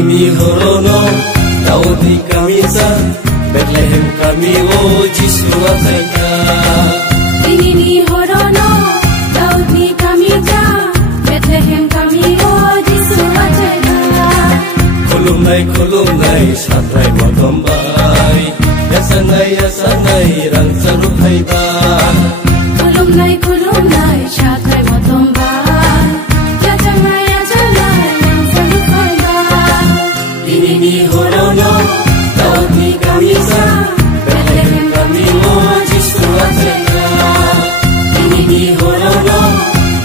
Ini horono Daud ni kami sa Bethlehem kami Jisu ateka. Ini ni horono Daud ni kami ja Bethlehem kami Jisu ateka. Kulum nai satrai motombai Yasanai rang saruk haiba. Kulum nai satrai motombai Yasanai rang saruk haiba. Ini ni horono Daud ni kami sa Bethlehem kami Jisu ateka. Ini ni horono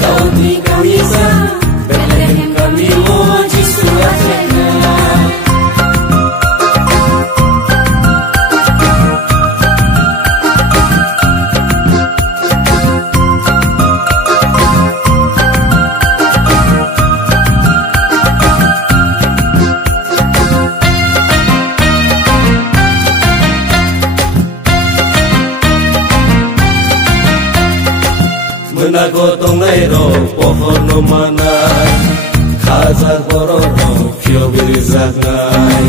Daud ni kami sa Bethlehem kami Jisu ateka. Menagotong nairo pohon no manai Khazar bororo pio birizangai.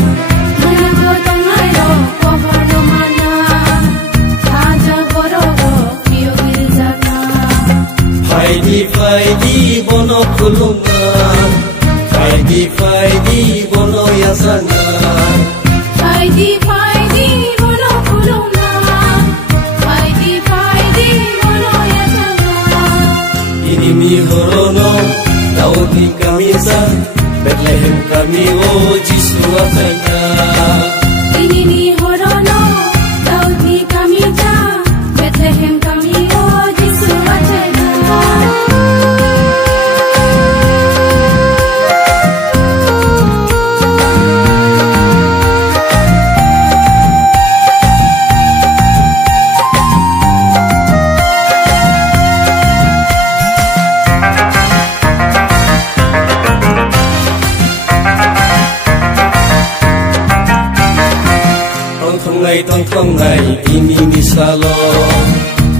Menagotong nairo pohon no manai Khazar bororo pio birizangai. Faidi bono kulungan Faidi bono yasangai. Faidi bono kulungan Faidi bono yasangai. Ini mi horono Daud ni kami sa Bethlehem kami Jisu ateka. Ini ni horono Daud ni kami ja Bethlehem kami Jisu ateka. Tongkong nai ini ni salon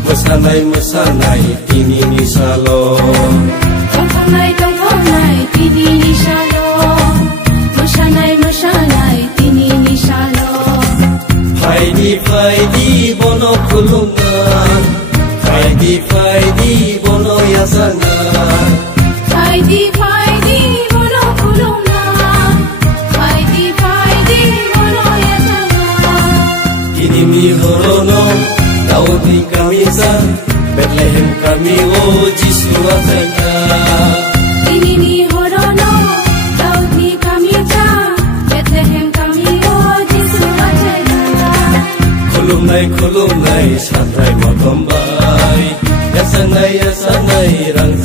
Mesanai ini ni salon. Tongkong nai ini ni salon Mesanai ini ni salon. Faidi bono kulungan Faidi bono yasangan. Faidi bono kulungan Faidi bono yasangan. Ini mi horono Daud ni kami sa Bethlehem kami Jisu ateka. Ini ni horono Daud ni kami ja Bethlehem kami Jisu ateka. Kulum nai satrai motombai Yasanai rang